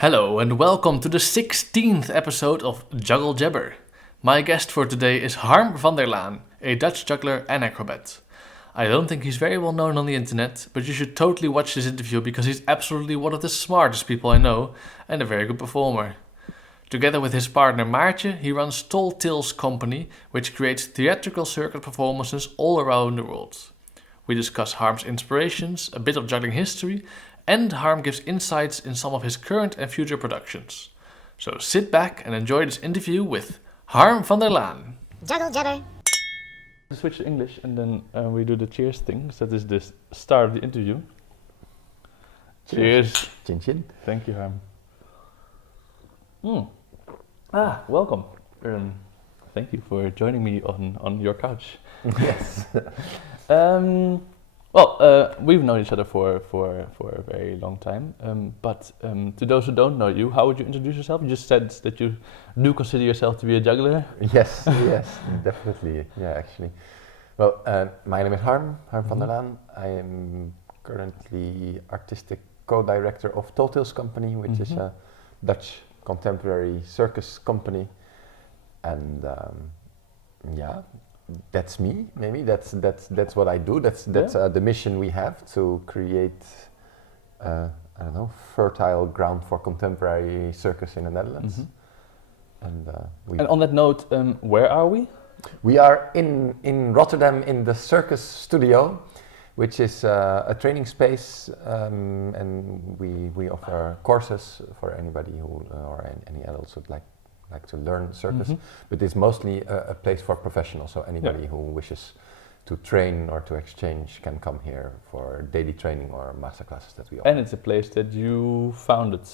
Hello and welcome to the 16th episode of Juggle Jabber. My guest for today is Harm van der Laan, a Dutch juggler and acrobat. I don't think he's very well known on the internet, but you should totally watch this interview because he's absolutely one of the smartest people I know and a very good performer. Together with his partner Maartje, he runs Talltales company, which creates theatrical circuit performances all around the world. We discuss Harm's inspirations, a bit of juggling history, and Harm gives insights in some of his current and future productions. So sit back and enjoy this interview with Harm van der Laan. Juggle Jabber. Switch to English and then we do the cheers thing. So that is the start of the interview. Cheers. Chin chin. Thank you, Harm. Welcome. Thank you for joining me on your couch. Yes. We've known each other for a very long time, but to those who don't know you, how would you introduce yourself? You just said that you do consider yourself to be a juggler. Yes, definitely, yeah, actually. Well, my name is Harm van der Laan. I am currently artistic co-director of Talltales company, which is a Dutch contemporary circus company, and that's me. Maybe that's what I do. That's the mission we have, to create fertile ground for contemporary circus in the Netherlands. And on that note, where are we? We are in Rotterdam in the Circus Studio, which is a training space, and we offer courses for anybody who or any adults would like to learn circus, but it's mostly a place for professionals, so anybody who wishes to train or to exchange can come here for daily training or masterclasses that we offer. And it's a place that you founded.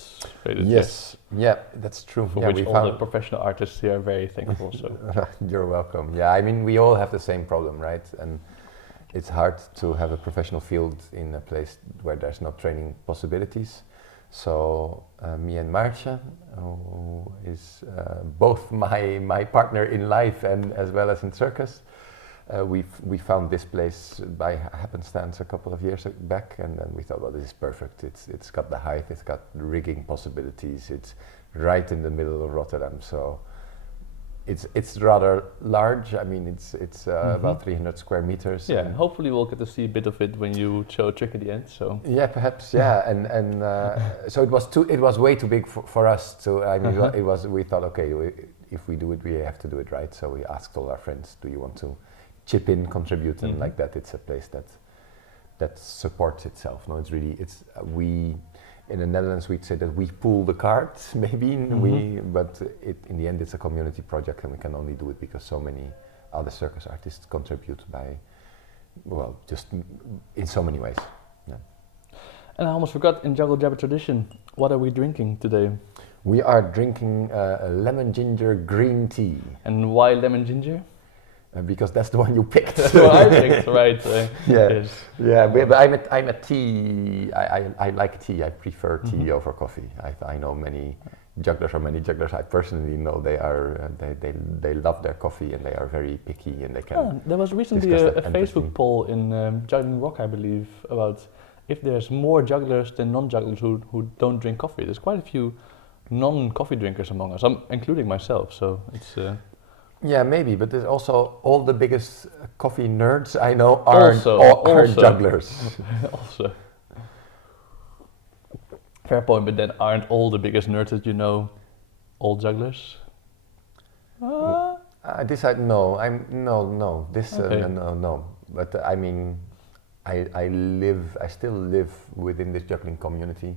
Yes, yeah, that's true. For which all the professional artists here are very thankful. So you're welcome. Yeah, I mean, we all have the same problem, right? And it's hard to have a professional field in a place where there's no training possibilities. So me and Maartje, who is both my partner in life and as well as in circus, we found this place by happenstance a couple of years back, and then we thought, well, this is perfect. It's got the height, it's got rigging possibilities, it's right in the middle of Rotterdam, so it's rather large. I mean, it's about 300 square meters. Yeah, and hopefully we'll get to see a bit of it when you show a trick at the end. So yeah, perhaps. Yeah, and so it was way too big for us to. I mean, we thought, okay, if we do it, we have to do it right. So we asked all our friends, do you want to chip in, contribute, and like that. It's a place that supports itself. No, we. In the Netherlands, we'd say that we pull the cards, maybe, but in the end, it's a community project, and we can only do it because so many other circus artists contribute just in so many ways. Yeah. And I almost forgot, in Juggle Jabber tradition, what are we drinking today? We are drinking a lemon ginger green tea. And why lemon ginger? Because that's the one you picked. That's what I picked, right? Yes. Yeah, but I'm a tea. I like tea. I prefer tea over coffee. I know many jugglers. I personally know they are they love their coffee, and they are very picky, and they can. There was recently a Facebook poll in Juggling Rock, I believe, about if there's more jugglers than non-jugglers who don't drink coffee. There's quite a few non-coffee drinkers among us, including myself. So it's. Yeah, maybe, but there's also all the biggest coffee nerds I know are jugglers. Also. Fair point, but then aren't all the biggest nerds that you know all jugglers? This I no. No. But I mean, I still live within this juggling community.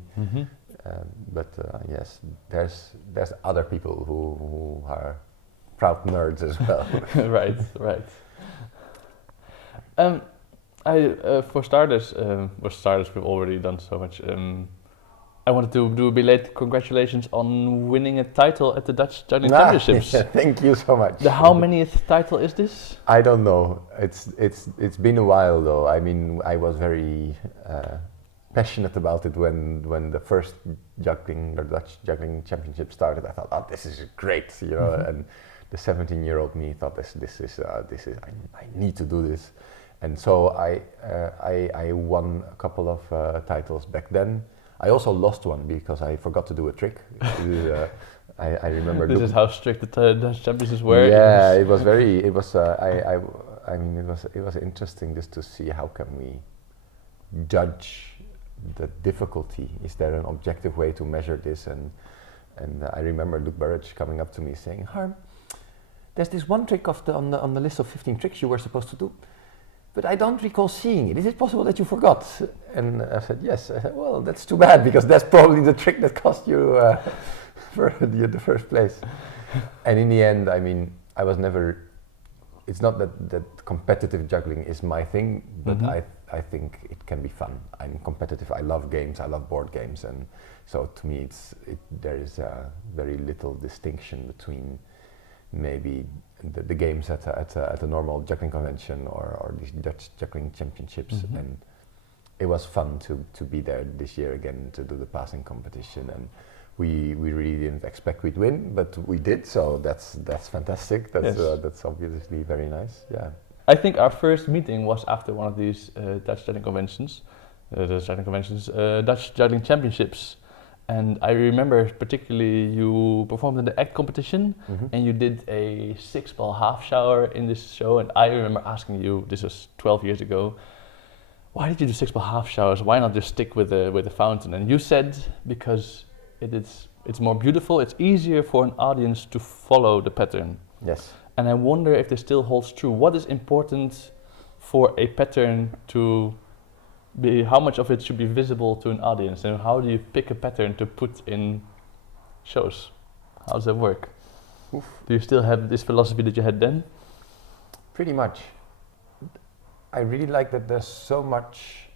But yes, there's other people who are proud nerds as well. Right. For starters, we've already done so much. I wanted to do a belated congratulations on winning a title at the Dutch Juggling Championships. Yeah, thank you so much. The how manyth title is this? I don't know. It's been a while though. I mean, I was very passionate about it when the first Dutch Juggling Championship started. I thought, oh, this is great, you know, and the 17-year-old me thought this is I need to do this, and so I won a couple of titles back then. I also lost one because I forgot to do a trick. I remember. This is how strict the Dutch championships were. Yeah, it was very. It was. I mean, it was interesting just to see how can we judge the difficulty. Is there an objective way to measure this? And I remember Luke Burridge coming up to me saying, "Harm, there's this one trick on the list of 15 tricks you were supposed to do, but I don't recall seeing it. Is it possible that you forgot?" And I said, "Yes." I said, "Well, that's too bad because that's probably the trick that cost you for the first place." And in the end, I mean, I was never. It's not that competitive juggling is my thing, but I think it can be fun. I'm competitive. I love games. I love board games, and so to me, there is very little distinction between maybe the games at a normal juggling convention or these Dutch juggling championships. And it was fun to be there this year again to do the passing competition. And we really didn't expect we'd win, but we did. So that's fantastic. That's obviously very nice. Yeah. I think our first meeting was after one of these Dutch juggling conventions, Dutch juggling championships. And I remember particularly you performed in the act competition and you did a 6-ball half shower in this show. And I remember asking you, this was 12 years ago, why did you do 6-ball half showers? Why not just stick with the fountain? And you said because it's more beautiful, it's easier for an audience to follow the pattern. Yes. And I wonder if this still holds true. What is important for a pattern to be, how much of it should be visible to an audience, and how do you pick a pattern to put in shows? How does that work? Oof. Do you still have this philosophy that you had then? Pretty much. I really like that there's so much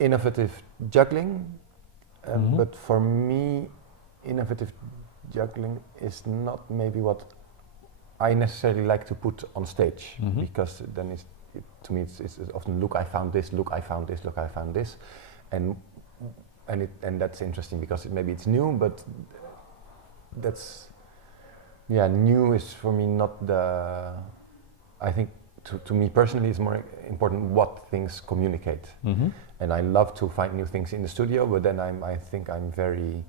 innovative juggling, but for me, innovative juggling is not maybe what I necessarily like to put on stage, because then to me it's often, look, I found this, look, I found this, look, I found this, and that's interesting because maybe it's new, but new is for me not the. I think to me personally, it's more important what things communicate, and I love to find new things in the studio, but then I think I'm very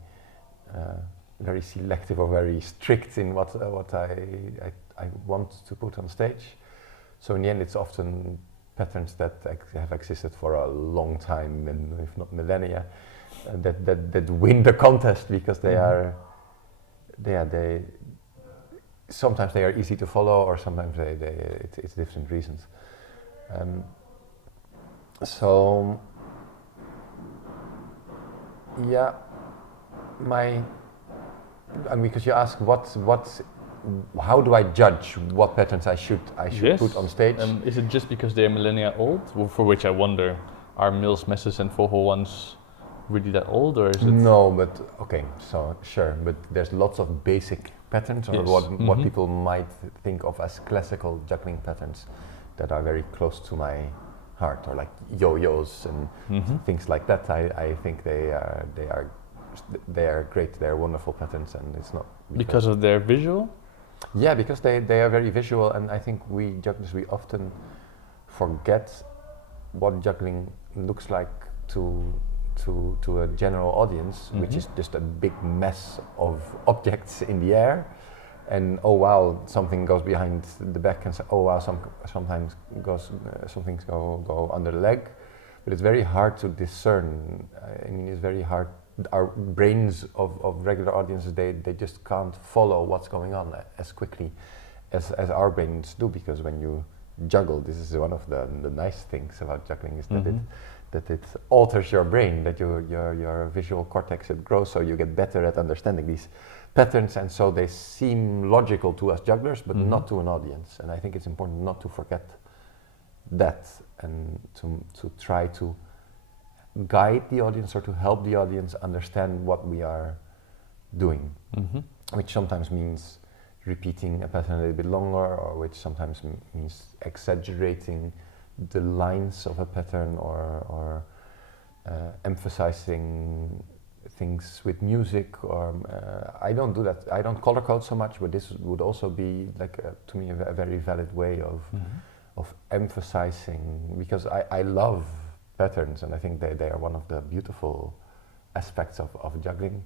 very selective or very strict in what I want to put on stage. So in the end, it's often patterns that have existed for a long time, and if not millennia, that win the contest because they are, sometimes they are easy to follow, or sometimes it's different reasons. So yeah, and because you ask how do I judge what patterns I should put on stage? Is it just because they're millennia old? For which I wonder, are Mills, Messes and Vogel ones really that old, or is it? No, but okay, so sure, but there's lots of basic patterns, or what people might think of as classical juggling patterns that are very close to my heart, or like yo-yos and things like that. I think they are great. They are wonderful patterns, and it's not because of their visual. Yeah, because they are very visual, and I think we jugglers, we often forget what juggling looks like to a general audience, which is just a big mess of objects in the air, and oh wow, something goes behind the back, and oh wow, sometimes some things go under the leg, but it's very hard to discern. I mean, it's very hard. Our brains of regular audiences, they just can't follow what's going on as quickly as our brains do, because when you juggle, this is one of the nice things about juggling, is that it alters your brain, that your visual cortex, it grows, so you get better at understanding these patterns, and so they seem logical to us jugglers, but not to an audience. And I think it's important not to forget that, and to try to guide the audience, or to help the audience understand what we are doing, which sometimes means repeating a pattern a little bit longer, or which sometimes means exaggerating the lines of a pattern, or emphasizing things with music, or I don't do that. I don't color code so much, but this would also be like to me a very valid way of emphasizing, because I love patterns, and I think they are one of the beautiful aspects of juggling.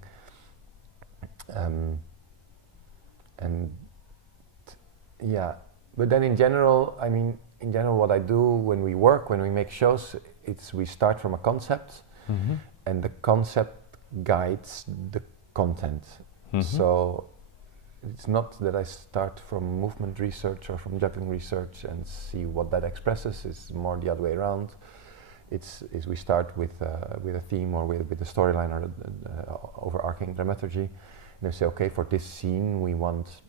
And yeah, but then in general, what I do when we make shows, we start from a concept, and the concept guides the content. So it's not that I start from movement research or from juggling research and see what that expresses. It's more the other way around. We start with a theme or with a storyline or overarching dramaturgy, and we say, okay, for this scene we want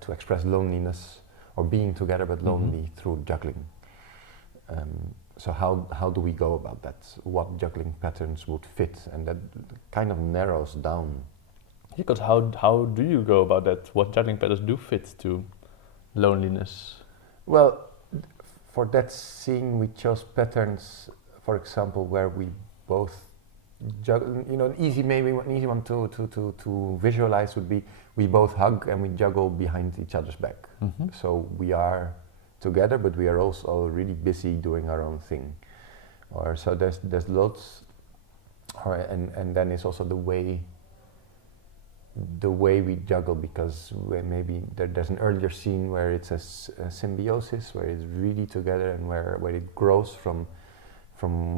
to express loneliness or being together but lonely through juggling. So how do we go about that? What juggling patterns would fit? And that kind of narrows down. Because how do you go about that? What juggling patterns do fit to loneliness? Well, for that scene we chose patterns, for example, where we both juggle. An easy one to visualize would be we both hug and we juggle behind each other's back. So we are together, but we are also really busy doing our own thing. Or so there's lots, and then it's also the way we juggle, because maybe there's an earlier scene where it's a symbiosis, where it's really together and where it grows from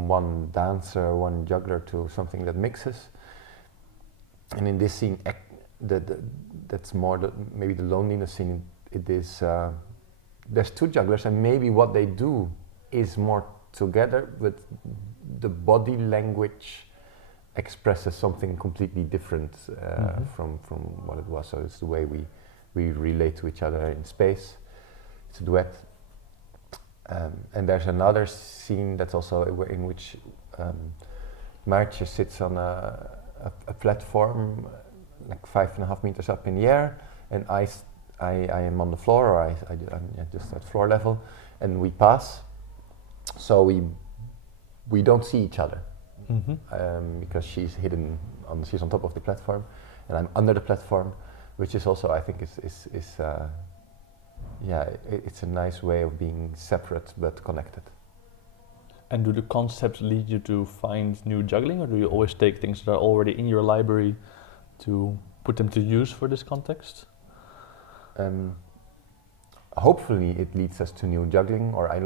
one dancer, one juggler to something that mixes. And in this scene, that's more maybe the loneliness scene. It is there's two jugglers, and maybe what they do is more together, but the body language expresses something completely different from what it was. So it's the way we relate to each other in space. It's a duet. And there's another scene that's also in which Maartje sits on a platform like 5.5 meters up in the air, and I am on the floor, or I'm just at floor level, and we pass. So we don't see each other. Because she's she's on top of the platform, and I'm under the platform, which is also, I think, it's a nice way of being separate but connected. And do the concepts lead you to find new juggling, or do you always take things that are already in your library to put them to use for this context? Hopefully it leads us to new juggling, or I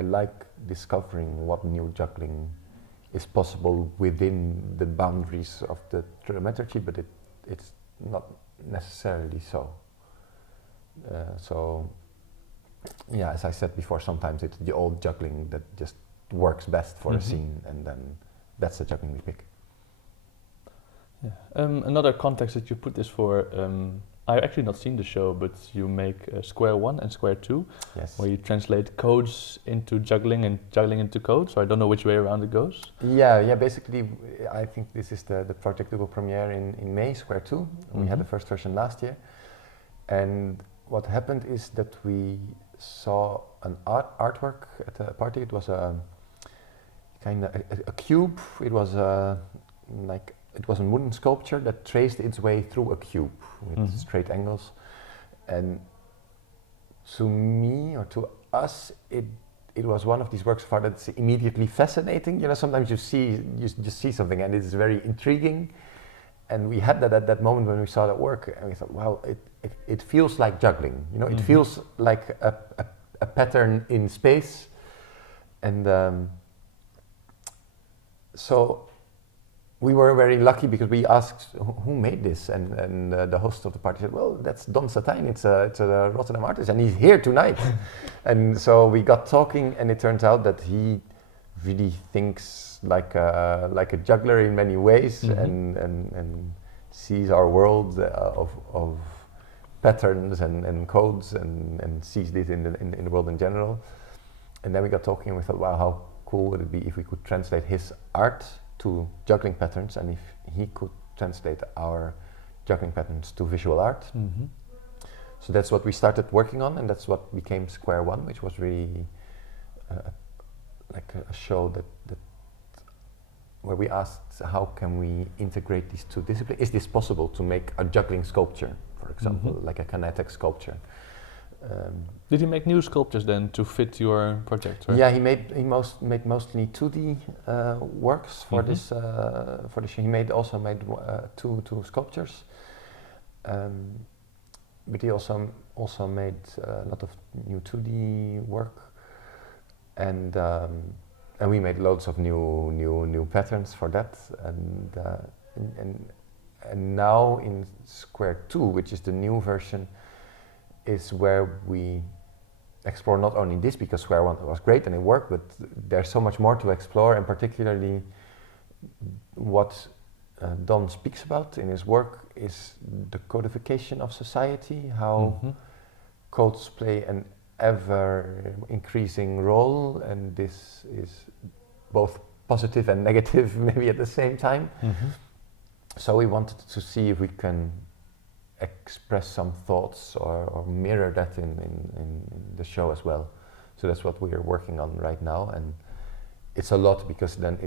like discovering what new juggling is possible within the boundaries of the dramaturgy, but it's not necessarily so. So, yeah, as I said before, sometimes it's the old juggling that just works best for a scene, and then that's the juggling we pick. Yeah. Another context that you put this for, I've actually not seen the show, but you make square 1 and square 2, yes, where you translate codes into juggling and juggling into codes, so I don't know which way around it goes. Yeah, basically I think this is the project that will premiere in May, square 2. We had the first version last year, and what happened is that we saw an artwork at a party. It was a kind of a cube. It was a wooden sculpture that traced its way through a cube with straight angles. And to me, or to us, it was one of these works of art that's immediately fascinating. Sometimes you just see something and it's very intriguing. And we had that at that moment when we saw that work, and we thought, wow, it feels like juggling. It feels like a pattern in space. And so we were very lucky, because we asked who made this, and the host of the party said, well, that's Don Satijn, it's a Rotterdam artist, and he's here tonight. And so we got talking, and it turns out that he really thinks like a juggler in many ways, and sees our world of patterns and codes, and sees this in the world in general. And then we got talking, and we thought, wow, how cool would it be if we could translate his art to juggling patterns, and if he could translate our juggling patterns to visual art. So that's what we started working on, and that's what became Square 1, which was really like a show that where we asked, how can we integrate these two disciplines? Is this possible to make a juggling sculpture, for example, like a kinetic sculpture? Did he make new sculptures then to fit your project? Right? Yeah, he made mostly 2D works for Mhm. this for the show. He also made two sculptures, but he also made a lot of new 2D work, and we made loads of new patterns for that, and now in Square 2, which is the new version, is where we explore not only this, because Square 1 was great and it worked, but there's so much more to explore, and particularly what Don speaks about in his work is the codification of society, how codes play an ever increasing role, and this is both positive and negative maybe at the same time. So we wanted to see if we can express some thoughts or mirror that in the show as well. So that's what we are working on right now, and it's a lot, because then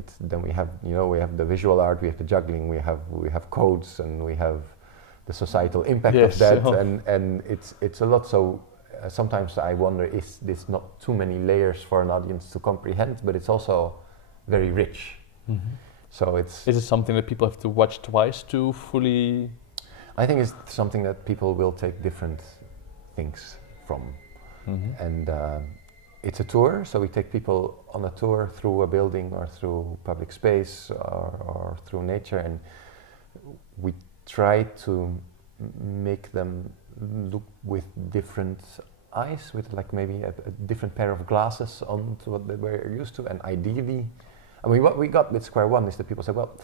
we have the visual art, we have the juggling, we have codes, and we have the societal impact of that, and it's a lot. So sometimes I wonder, is this not too many layers for an audience to comprehend? But it's also very rich. So is it something that people have to watch twice to fully? I think it's something that people will take different things from, and it's a tour. So we take people on a tour through a building or through public space or through nature, and we try to make them look with different eyes, with like maybe a different pair of glasses on to what they were used to. And ideally, I mean, what we got with Square One is that people say, well,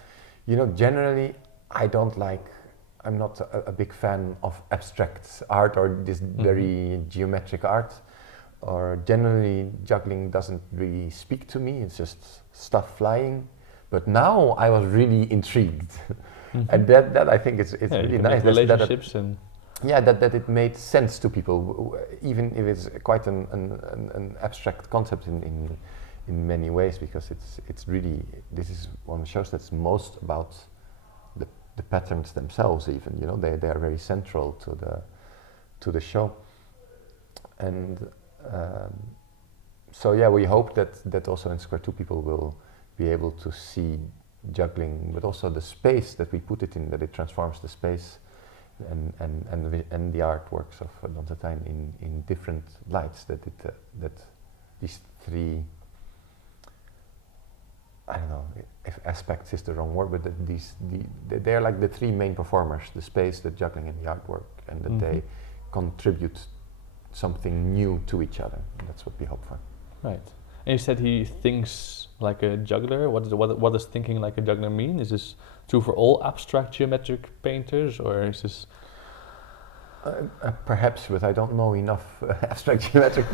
generally I'm not a big fan of abstract art or this very geometric art, or generally juggling doesn't really speak to me, it's just stuff flying. But now I was really intrigued. And that I think it's really nice. Relationships and that it made sense to people, even if it's quite an abstract concept in many ways, because it's really, this is one of the shows that's most about the patterns themselves. Even they are very central to the show, and so yeah, we hope that also in Square 2 people will be able to see juggling, but also the space that we put it in, that it transforms the space and the artworks of Don Zatijn in different lights, that these three, I don't know if aspects is the wrong word, but they're like the three main performers: the space, the juggling, and the artwork, and that they contribute something new to each other. And that's what we hope for. Right. And you said he thinks like a juggler. What does thinking like a juggler mean? Is this true for all abstract geometric painters, or is this? Perhaps, but I don't know enough abstract geometric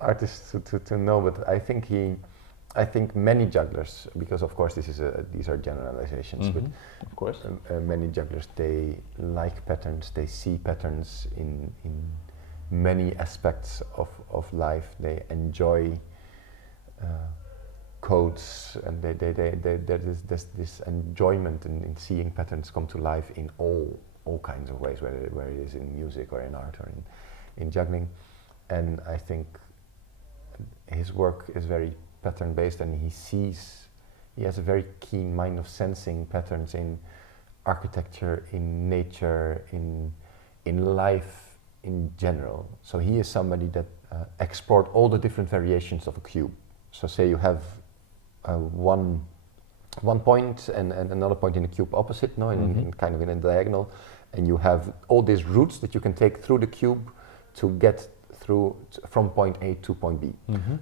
artists to know. But I think many jugglers, because of course these are generalizations, but of course many jugglers, they like patterns, they see patterns in many aspects of life. They enjoy codes, and there's this enjoyment in seeing patterns come to life in all kinds of ways, whether it is in music or in art or in juggling. And I think his work is very pattern based, and he has a very keen mind of sensing patterns in architecture, in nature, in life in general. So he is somebody that explored all the different variations of a cube. So say you have one point and another point in the cube opposite, in kind of in a diagonal, and you have all these routes that you can take through the cube to get through from point A to point B.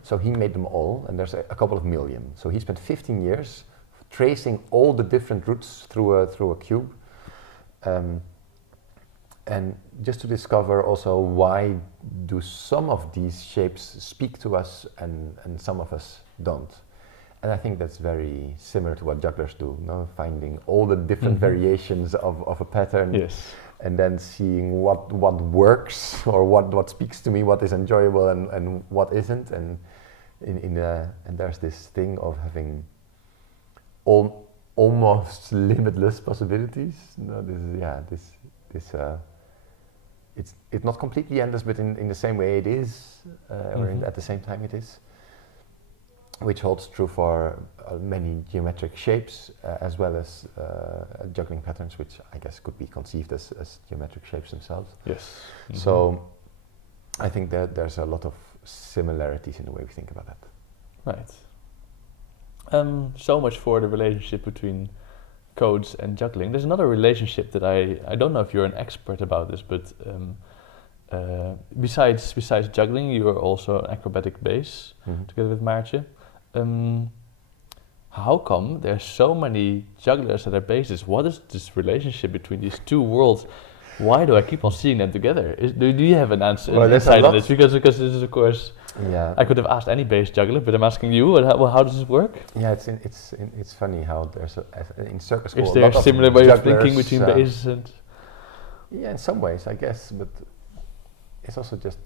So he made them all, and there's a couple of million. So he spent 15 years tracing all the different routes through a cube, and just to discover also why do some of these shapes speak to us and some of us don't. And I think that's very similar to what jugglers do, finding all the different variations of a pattern. Yes. And then seeing what works, or what speaks to me, what is enjoyable and what isn't, and and there's this thing of having almost limitless possibilities. it's not completely endless, but in the same way it is, at the same time it is, which holds true for many geometric shapes as well as juggling patterns, which I guess could be conceived as geometric shapes themselves. Yes. So I think that there's a lot of similarities in the way we think about that. Right. So much for the relationship between codes and juggling. There's another relationship that I don't know if you're an expert about this, but besides juggling, you are also an acrobatic bass together with Maartje. How come there's so many jugglers that are basses? What is this relationship between these two worlds? Why do I keep on seeing them together? Do you have an answer, insight on this? Because this is, of course, I could have asked any bass juggler, but I'm asking you. How does this work? Yeah, it's funny how there's in circus school. Is there a similar way of thinking between basses and? Yeah, in some ways, I guess, but it's also just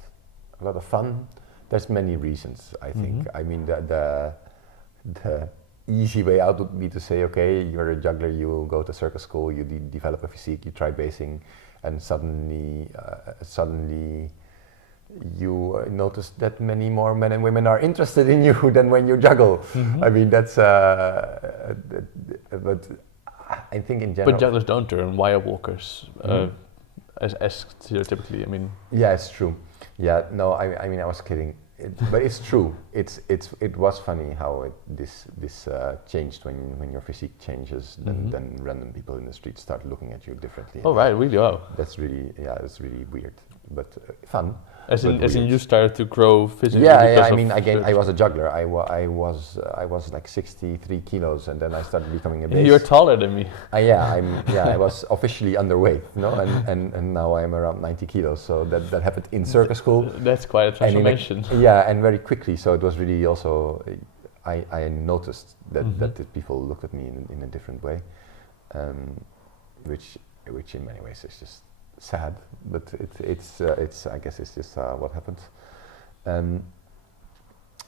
a lot of fun. There's many reasons, I think. I mean, the easy way out would be to say, okay, you're a juggler, you will go to circus school, you develop a physique, you try basing, and suddenly you notice that many more men and women are interested in you than when you juggle. I mean, that's but I think in general. But jugglers don't turn wire walkers as stereotypically. I mean. Yeah, it's true. Yeah, no, I mean I was kidding, but it's true. It was funny how this changed when your physique changes. Then random people in the street start looking at you differently. Oh right, really? Oh. That's really weird, but fun. As in you started to grow physically. Yeah. I mean, again, I was a juggler. I was like 63 kilos, and then I started becoming a bass. You're taller than me. I was officially underweight, and now I'm around 90 kilos. So that happened in circus school. That's quite a transformation. And very quickly. So it was really also. I noticed that the people looked at me in a different way, which in many ways is just sad, but it's I guess it's just what happened.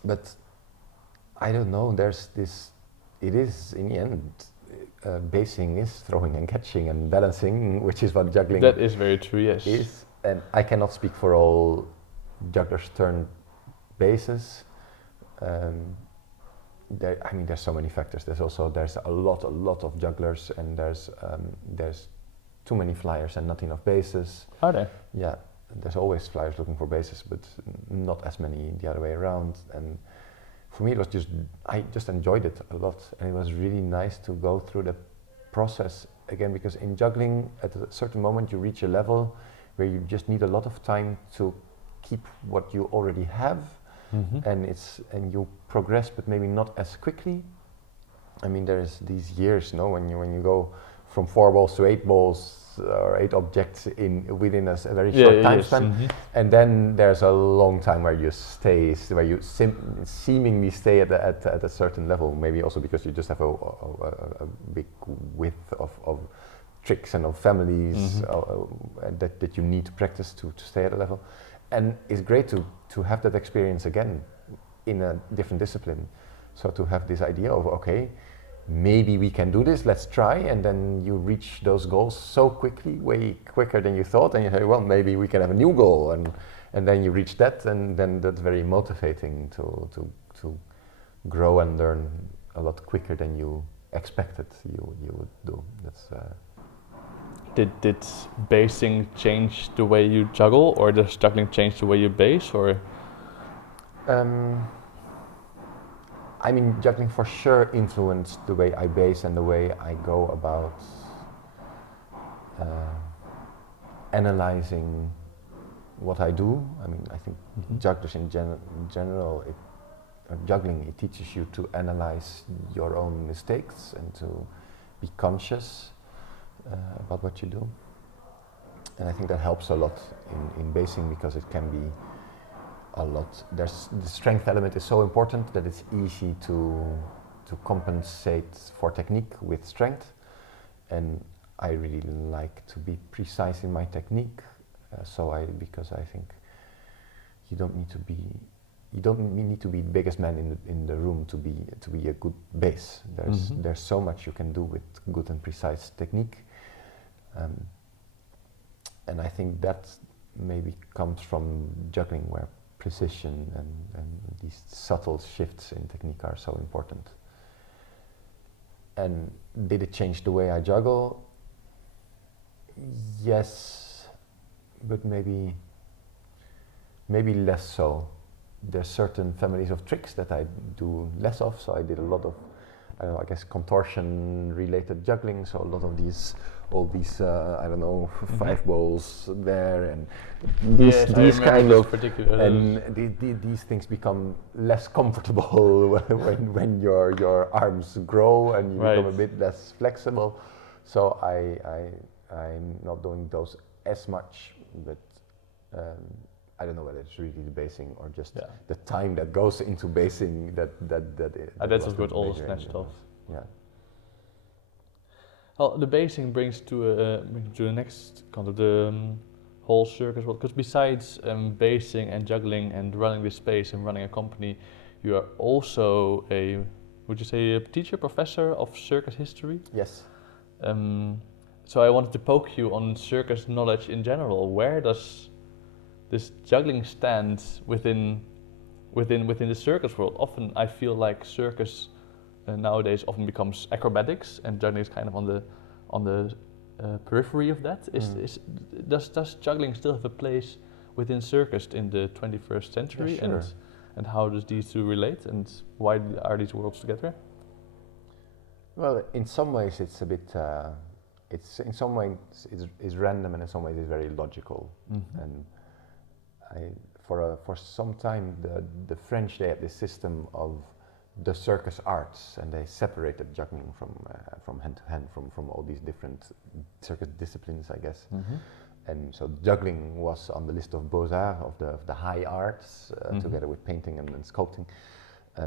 But I don't know. There's this. It is in the end. Basing is throwing and catching and balancing, which is what juggling. That is very true. Yes. Is, and I cannot speak for all jugglers turned basses. There's so many factors. There's a lot of jugglers, and there's too many flyers and not enough bases. Are there? Yeah, there's always flyers looking for bases, but not as many the other way around. And for me, I just enjoyed it a lot, and it was really nice to go through the process again, because in juggling, at a certain moment, you reach a level where you just need a lot of time to keep what you already have, and you progress, but maybe not as quickly. I mean, there's these years, when you go from 4 balls to 8 balls or 8 objects within a very short time span, and then there's a long time where you seemingly stay at a certain level. Maybe also because you just have a big width of tricks and of families that you need to practice to stay at a level, and it's great to have that experience again in a different discipline. So to have this idea of okay, maybe we can do this, let's try, and then you reach those goals so quickly, way quicker than you thought, and you say, well, maybe we can have a new goal, and then you reach that, and then that's very motivating to grow and learn a lot quicker than you expected you would do. That's Did basing change the way you juggle, or does juggling change the way you bass, or? I mean, juggling for sure influenced the way I bass and the way I go about analyzing what I do. I mean, I think jugglers in general, juggling, it teaches you to analyze your own mistakes and to be conscious about what you do. And I think that helps a lot in basing, because it can be a lot. The strength element is so important that it's easy to compensate for technique with strength, and I really like to be precise in my technique. Because I think you don't need to be the biggest man in the room to be a good bass. There's so much you can do with good and precise technique, and I think that maybe comes from juggling, where precision and these subtle shifts in technique are so important. And did it change the way I juggle? Yes, but maybe less so. There's certain families of tricks that I do less of, so I did a lot of, I guess, contortion-related juggling, so a lot of all these, five balls there, and these kind of, and these things become less comfortable when your arms grow and you become a bit less flexible. So I'm not doing those as much, but I don't know whether it's really the basing or just the time that goes into basing that's what all snatched off. Yeah. Well, the basing brings to the next kind of the whole circus world, because besides basing and juggling and running this space and running a company, you are also would you say a teacher, professor of circus history? Yes. So I wanted to poke you on circus knowledge in general. Where does this juggling stand within the circus world? Often I feel like circus nowadays often becomes acrobatics, and juggling is kind of on the periphery of that. Does juggling still have a place within circus in the 21st century? Yeah, sure. And how does these two relate, and why are these worlds together? Well, in some ways it's a bit. It's in some ways is random, and in some ways it's very logical. And for some time the French, they had this system of the circus arts, and they separated juggling from hand to hand from all these different circus disciplines, I guess. And so juggling was on the list of beaux-arts, of the high arts, together with painting and sculpting,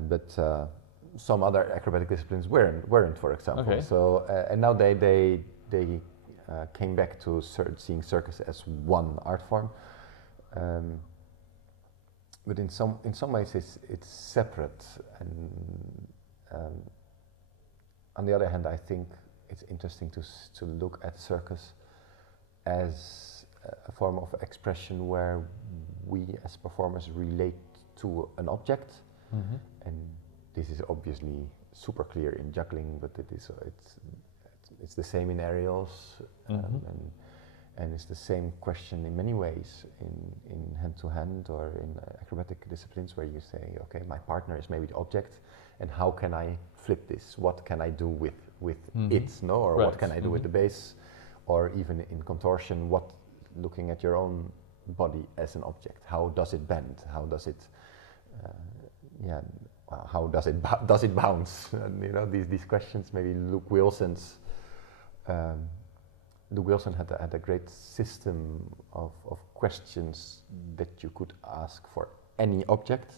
but some other acrobatic disciplines weren't, for example. Okay. So and now they came back to seeing circus as one art form. But in some ways it's separate, and on the other hand, I think it's interesting to look at circus as a form of expression where we as performers relate to an object, and this is obviously super clear in juggling, but it's the same in aerials, and it's the same question in many ways in hand-to-hand or in acrobatic disciplines, where you say, okay, my partner is maybe the object, and how can I flip this? What can I do with it, no? Or what can I do with the base? Or even in contortion, looking at your own body as an object, how does it bend? How does it, how does it bounce? And, these questions. Maybe Luke Wilson had a great system of questions that you could ask for any object.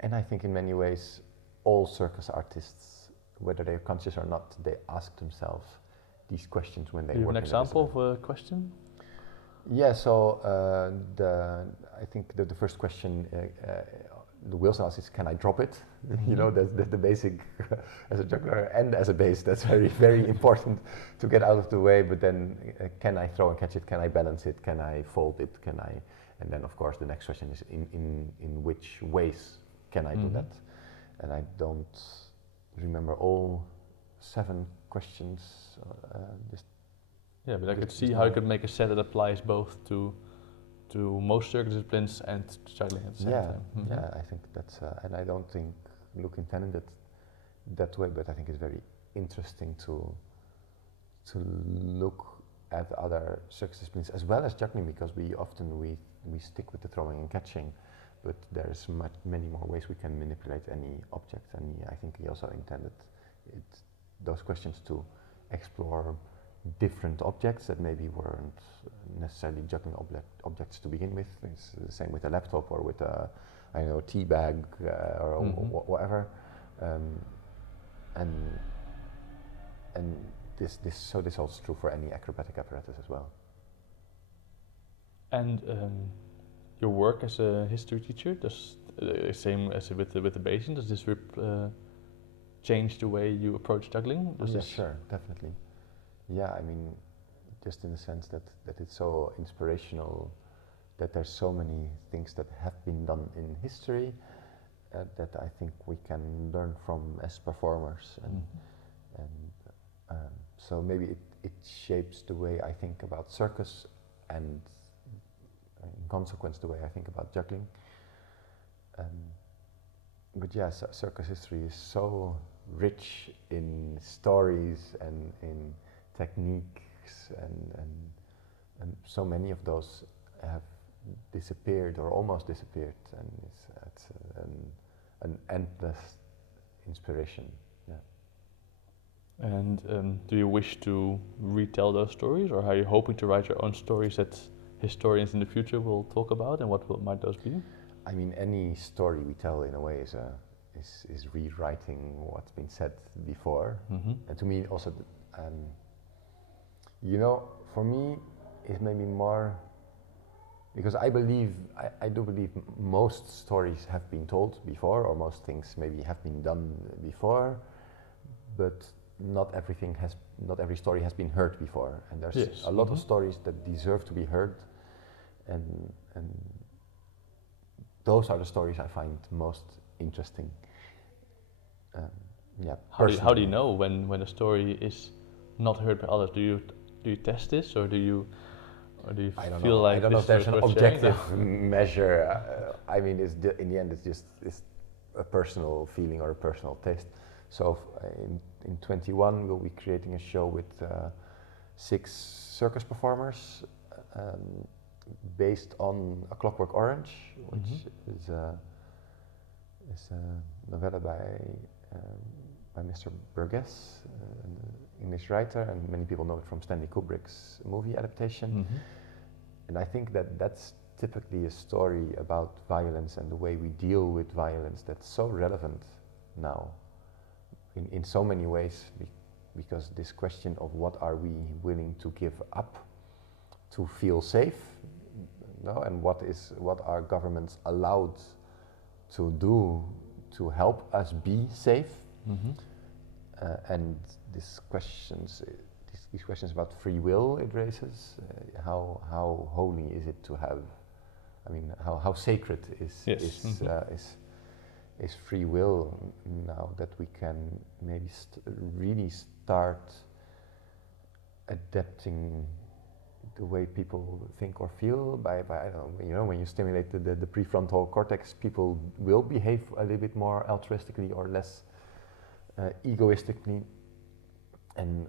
And I think in many ways all circus artists, whether they're conscious or not, they ask themselves these questions when they work. An example of a question? Yeah, so I think the first question the Wilson asks is, can I drop it? That's the basic as a juggler and as a bass. That's very, very important to get out of the way. But then, can I throw and catch it? Can I balance it? Can I fold it? Can I? And then, of course, the next question is, in which ways can I do that? And I don't remember all 7 questions. But I could see how you could make a set that applies both to most circus disciplines and juggling at the same time. Yeah, I think that's, and I don't think Luke intended it that way, but I think it's very interesting to look at other circus disciplines as well as juggling, because we stick with the throwing and catching, but there's many more ways we can manipulate any object, and I think he also intended those questions to explore different objects that maybe weren't necessarily juggling objects to begin with. It's the same with a laptop or with a tea bag or whatever, and this holds true for any acrobatic apparatus as well. And your work as a history teacher, does same as with the basing, does this change the way you approach juggling? Sure, definitely. Yeah, I mean, just in the sense that it's so inspirational, that there's so many things that have been done in history that I think we can learn from as performers, and so maybe it shapes the way I think about circus, and in consequence the way I think about juggling. But yes, circus history is so rich in stories and in techniques, and so many of those have disappeared or almost disappeared, and it's an endless inspiration. Yeah. And do you wish to retell those stories, or are you hoping to write your own stories that historians in the future will talk about, and what might those be? I mean, any story we tell in a way is rewriting what's been said before. And to me also, for me, it may be more, because I do believe most stories have been told before, or most things maybe have been done before, but not every story has been heard before, and there's a lot of stories that deserve to be heard, and those are the stories I find most interesting. How do you know when a story is not heard by others? Do you test this, or do you feel like I don't know if there's an objective measure. I mean, in the end, it's a personal feeling or a personal taste. So in 21, we'll be creating a show with 6 circus performers based on A Clockwork Orange, which is a novella by Mr. Burgess, an English writer, and many people know it from Stanley Kubrick's movie adaptation. And I think that's typically a story about violence and the way we deal with violence that's so relevant now in so many ways, because this question of what are we willing to give up to feel safe, and what are governments allowed to do to help us be safe, and these questions about free will it raises. How holy is it to have? I mean, how sacred is free will now that we can maybe really start adapting the way people think or feel by I don't know, when you stimulate the prefrontal cortex, people will behave a little bit more altruistically or less egoistically, and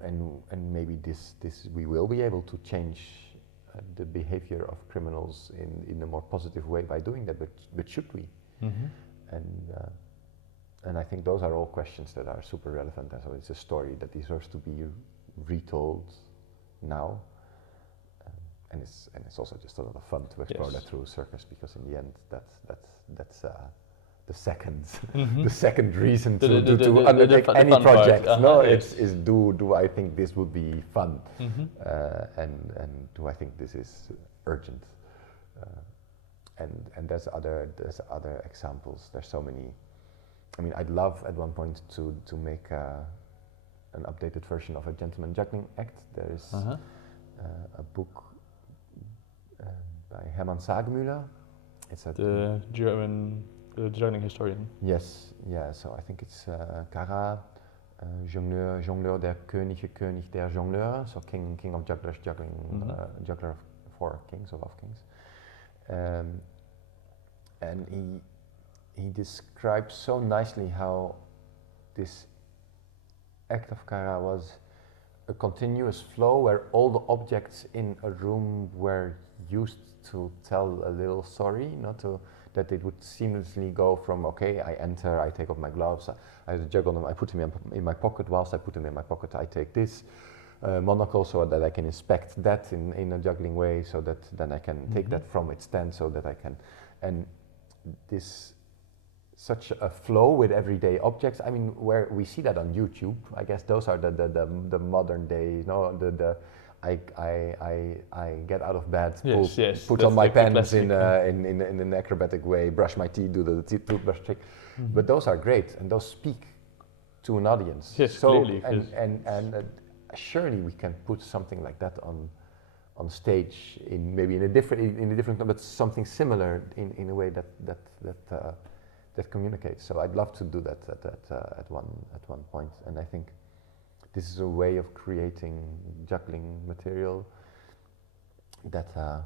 maybe this we will be able to change the behavior of criminals in a more positive way by doing that, but should we? And I think those are all questions that are super relevant, and so it's a story that deserves to be retold now. And it's also just a lot of fun to explore that through circus, because in the end that's the second the second reason to undertake any project. Is do I think this would be fun, and do I think this is urgent, and there's other examples. There's so many. I mean, I'd love at one point to make an updated version of a Gentleman Juggling Act. There is a book by Hermann Sagemüller. It's the German juggling historian. Yes, yeah. So I think it's Kara, Jongleur der Könige, König der Jongleur. So King of Jugglers, juggling, juggler for kings or of kings. And he describes so nicely how this act of Kara was a continuous flow where all the objects in a room were used to tell a little story, that it would seamlessly go from, okay, I enter, I take off my gloves, I juggle them, I put them in my pocket. Whilst I put them in my pocket, I take this monocle so that I can inspect that in a juggling way, so that then I can take that from its stand, so that I can, and this such a flow with everyday objects. I mean, where we see that on YouTube, I guess those are the modern day, I get out of bed, put on my pants in an acrobatic way, brush my teeth, do the toothbrush trick. But those are great, and those speak to an audience. Yes, so clearly. And surely we can put something like that on on stage in maybe in a different but something similar in a way that communicates. So I'd love to do that at one point, and I think this is a way of creating juggling material that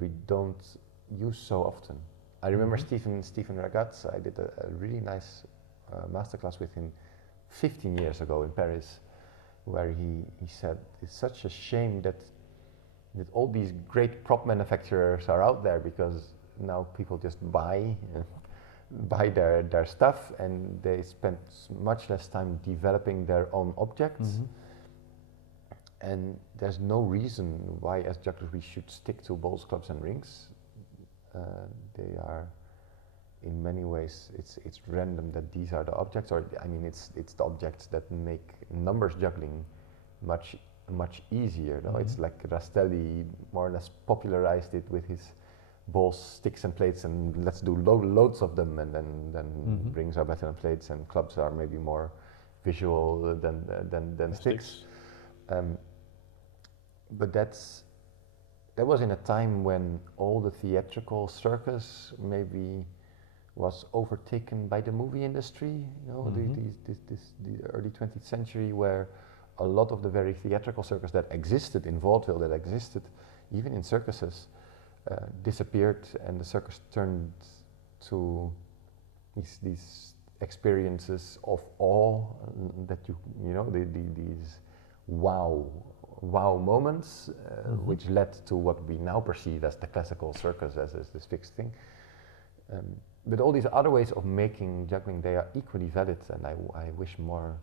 we don't use so often. I remember Stephen Ragaz. I did a really nice masterclass with him 15 years ago in Paris, where he said it's such a shame that all these great prop manufacturers are out there, because now people just buy their stuff, and they spend much less time developing their own objects. And there's no reason why, as jugglers, we should stick to balls, clubs, and rings. They are, in many ways, it's random that these are the objects, or I mean, it's the objects that make numbers juggling much easier. No? It's like Rastelli more or less popularized it with his balls, sticks, and plates, and let's do loads of them, and then rings are better than plates, and clubs are maybe more visual than sticks. But that was in a time when all the theatrical circus maybe was overtaken by the movie industry. You know, the early 20th century, where a lot of the very theatrical circus that existed in vaudeville, that existed even in circuses, disappeared, and the circus turned to these experiences of awe that you know these wow moments, which led to what we now perceive as the classical circus, as this fixed thing. But all these other ways of making juggling, they are equally valid, and I wish more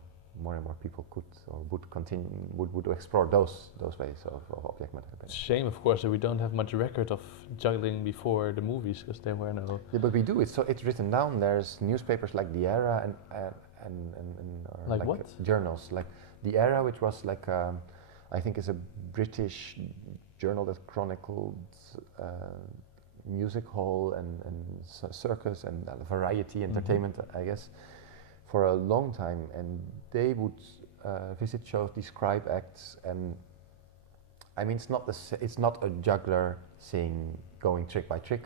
and more people could or would continue would explore those ways of object manipulation. It's a shame, of course, that we don't have much record of juggling before the movies, because there were no. Yeah, but we do. It's written down. There's newspapers like The Era and like what? Journals like The Era, which was like I think is a British journal that chronicled music hall and circus and variety entertainment, I guess, for a long time, and they would visit shows, describe acts, and I mean it's not a juggler going trick by trick.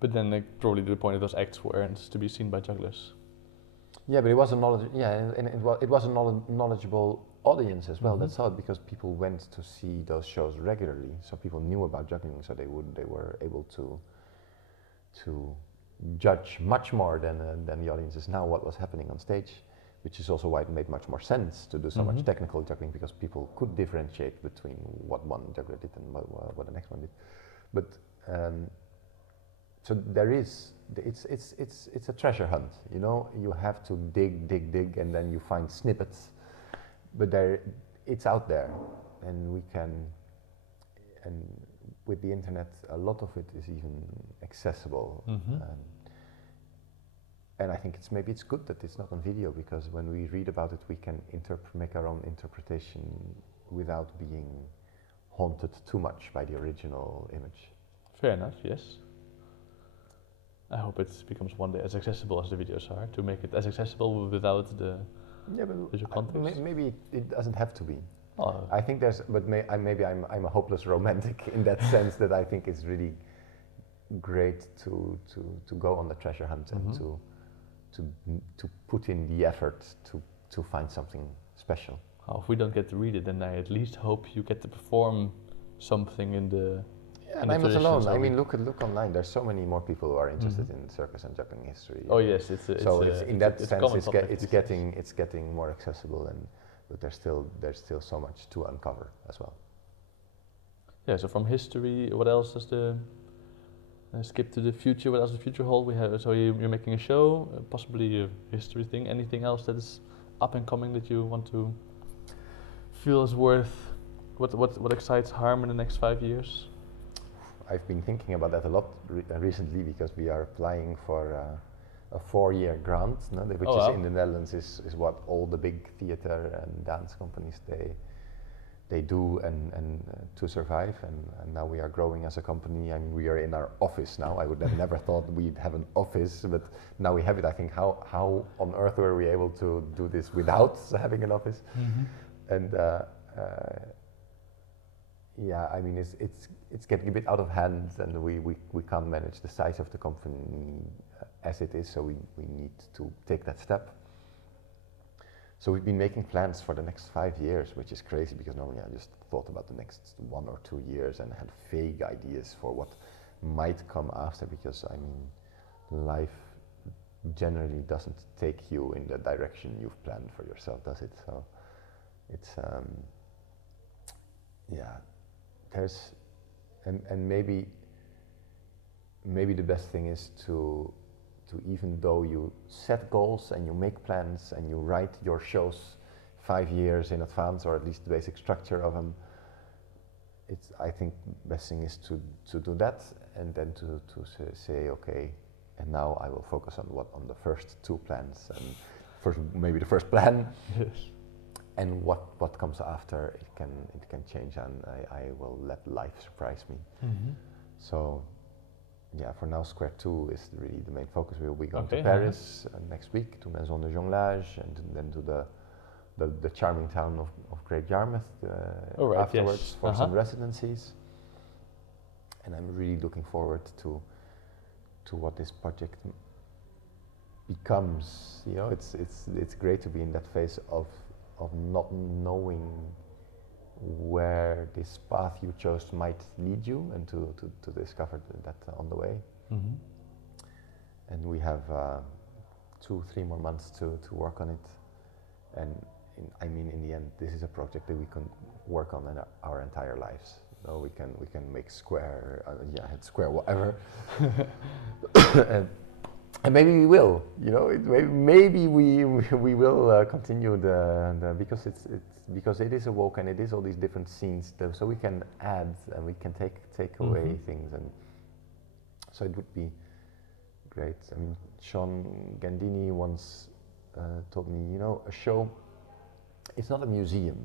But then probably the point of those acts weren't to be seen by jugglers. Yeah, but it was a knowledgeable audience as well. That's how, because people went to see those shows regularly, so people knew about juggling, so they were able to judge much more than the audiences now what was happening on stage, which is also why it made much more sense to do so much technical juggling, because people could differentiate between what one juggler did and what the next one did. But so there is, it's a treasure hunt, you know. You have to dig, and then you find snippets, but it's out there, and we can, and with the internet, a lot of it is even accessible. And I think maybe it's good that it's not on video, because when we read about it, we can make our own interpretation without being haunted too much by the original image. Fair enough, yes. I hope it becomes one day as accessible as the videos are, to make it as accessible without the visual context. Maybe it doesn't have to be. Oh. I think there's, but maybe I'm a hopeless romantic in that sense, that I think it's really great to go on the treasure hunt and to put in the effort to find something special. Oh, if we don't get to read it, then I at least hope you get to perform something in the. Yeah, and I'm not alone. I mean, look online. There's so many more people who are interested in circus and juggling history. Oh yes, it's getting more accessible, but there's still so much to uncover as well. Yeah. So from history, what else does the skip to the future? What else does the future hold? We have. So you're making a show, possibly a history thing. Anything else that is up and coming that you want to feel is worth? What excites Harm in the next 5 years? I've been thinking about that a lot recently, because we are applying for a 4-year grant, no? Which is in the Netherlands is what all the big theater and dance companies they do and to survive. And now we are growing as a company, and we are in our office now. I would have never thought we'd have an office, but now we have it. I think how on earth were we able to do this without having an office? And yeah, I mean, it's getting a bit out of hand, and we can't manage the size of the company as it is, so we need to take that step. So we've been making plans for the next 5 years, which is crazy because normally I just thought about the next 1 or 2 years and had vague ideas for what might come after, because I mean, life generally doesn't take you in the direction you've planned for yourself, does it? So it's yeah, there's and maybe the best thing is to even though you set goals and you make plans and you write your shows 5 years in advance, or at least the basic structure of them, I think best thing is to do that, and then to say okay, and now I will focus on the first 2 plans, and maybe the first plan. Yes. And what comes after, it can change, and I will let life surprise me. Mm-hmm. So yeah, for now Square 2 is really the main focus. We will be going to Paris next week, to Maison de Jonglage, and then to the charming town of Great Yarmouth afterwards for some residencies. And I'm really looking forward to what this project becomes. You know, it's great to be in that phase of not knowing where this path you chose might lead you, and to discover that on the way. Mm-hmm. And we have 2-3 more months to work on it, and in the end, this is a project that we can work on in our entire lives. So we can make Square, Square whatever, and maybe we will, you know. Maybe we will continue the because because it is a walk and it is all these different scenes. So we can add and we can take away things, and so it would be great. I mean, Sean Gandini once told me, you know, a show, it's not a museum.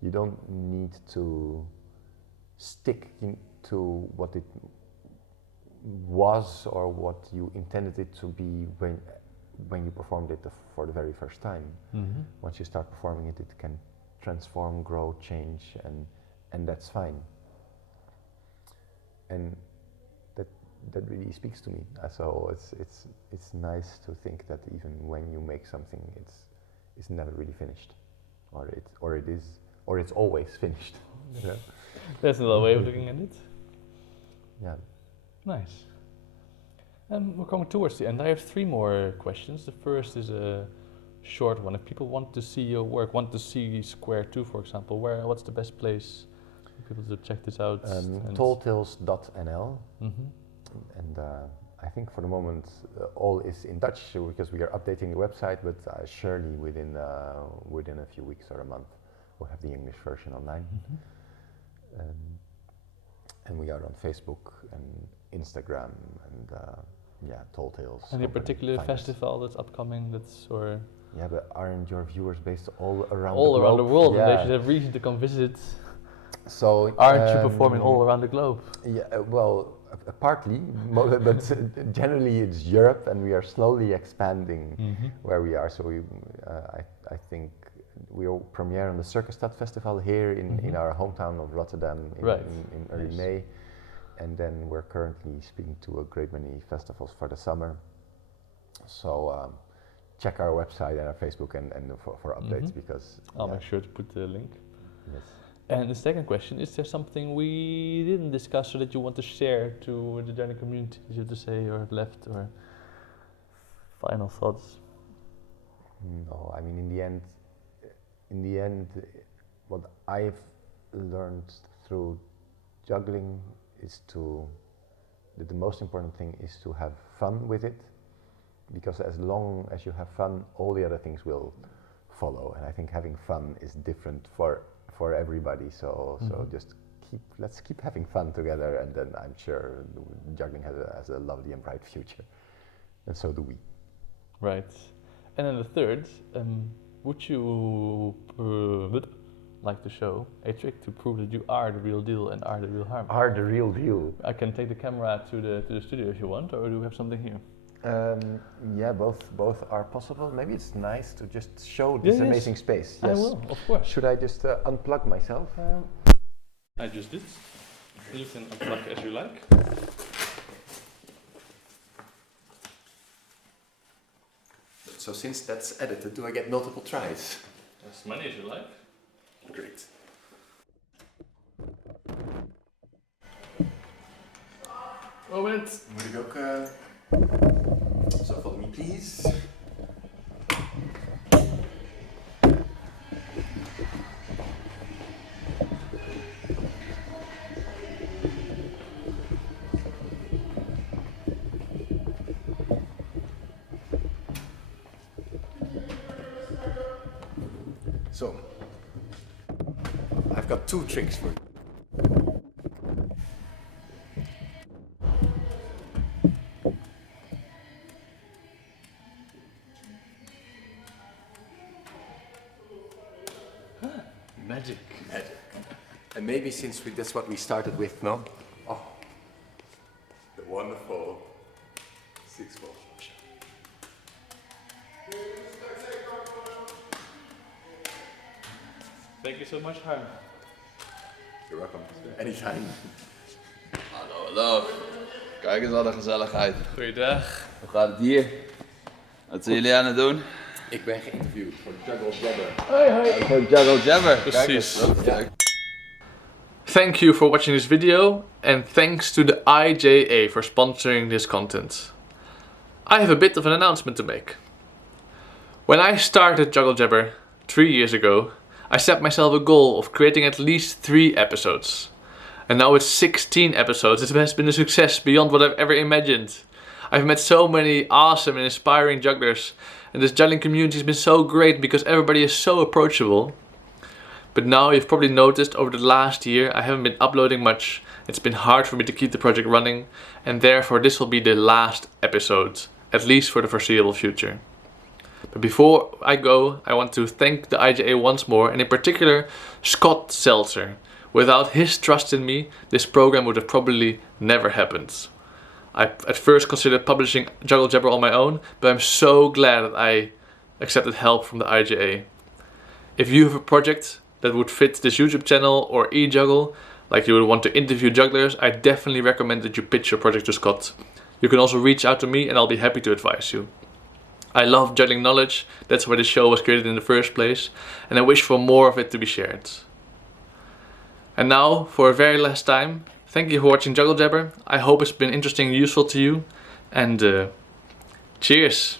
You don't need to stick to what it was or what you intended it to be when you performed it for the very first time. Mm-hmm. Once you start performing it, it can transform, grow, change, and that's fine. And that really speaks to me. So it's nice to think that even when you make something, it's never really finished, or it's always finished. Yeah. That's another way of looking at it. Yeah. Nice. We're coming towards the end. I have 3 more questions. The first is a short one. If people want to see your work, want to see Square 2, for example, what's the best place for people to check this out? Talltales.nl. Mm-hmm. And I think for the moment all is in Dutch, because we are updating the website, but surely within a few weeks or a month we'll have the English version online. Mm-hmm. And we are on Facebook and Instagram and Talltales. Any particular festival that's upcoming or? Yeah, but aren't your viewers based all around the world? Yeah. They should have reason to come visit. So aren't you performing all around the globe? Yeah, well, partly, but generally it's Europe, and we are slowly expanding where we are. So I think we will premiere on the Circus Festival here in our hometown of Rotterdam in early May, and then we're currently speaking to a great many festivals for the summer. So check our website and our Facebook and for updates, because I'll make sure to put the link. Yes. And the second question, is there something we didn't discuss or that you want to share to the journey community, you have to say, or left, or final thoughts? No, I mean, in the end, what I've learned through juggling is that the most important thing is to have fun with it, because as long as you have fun, all the other things will follow. And I think having fun is different for everybody. So let's keep having fun together, and then I'm sure juggling has a lovely and bright future, and so do we. Right. And then the third, would you like to show a trick to prove that you are the real deal and are the real Harm? Are the real deal. I can take the camera to the studio if you want, or do we have something here? Yeah, both are possible. Maybe it's nice to just show this amazing space. Yes, I will, of course. Should I just unplug myself? I just did. You can unplug as you like. So since that's edited, do I get multiple tries? As many as you like. Great. Moment. Moet ik ook... So follow me please. So, I've got two tricks for you. Magic. Magic. And maybe since that's what we started with, no? Oh, the wonderful 6-4. Thank you so much, Harm. You're welcome. Anytime. Hallo, hallo. Kijk eens wat een gezelligheid. Goeiedag. Hoe gaat het hier? Wat zijn jullie aan het doen? Ik ben geïnterviewd voor Juggle. Hoi, hoi. Voor Juggle Jabber. Precies. Kijk eens, dat is leuk. Thank you for watching this video, and thanks to the IJA for sponsoring this content. I have a bit of an announcement to make. When I started Juggle Jabber 3 years ago, I set myself a goal of creating at least 3 episodes. And now it's 16 episodes. It has been a success beyond what I've ever imagined. I've met so many awesome and inspiring jugglers, and this juggling community has been so great because everybody is so approachable. But now you've probably noticed over the last year I haven't been uploading much. It's been hard for me to keep the project running, and therefore this will be the last episode, at least for the foreseeable future. But before I go, I want to thank the IJA once more, and in particular Scott Seltzer. Without his trust in me, this program would have probably never happened. I at first considered publishing Juggle Jabber on my own, but I'm so glad that I accepted help from the IJA. If you have a project that would fit this YouTube channel or e-juggle, like you would want to interview jugglers, I definitely recommend that you pitch your project to Scott. You can also reach out to me and I'll be happy to advise you. I love juggling knowledge, that's why the show was created in the first place, and I wish for more of it to be shared. And now, for a very last time, thank you for watching Juggle Jabber. I hope it's been interesting and useful to you, and cheers!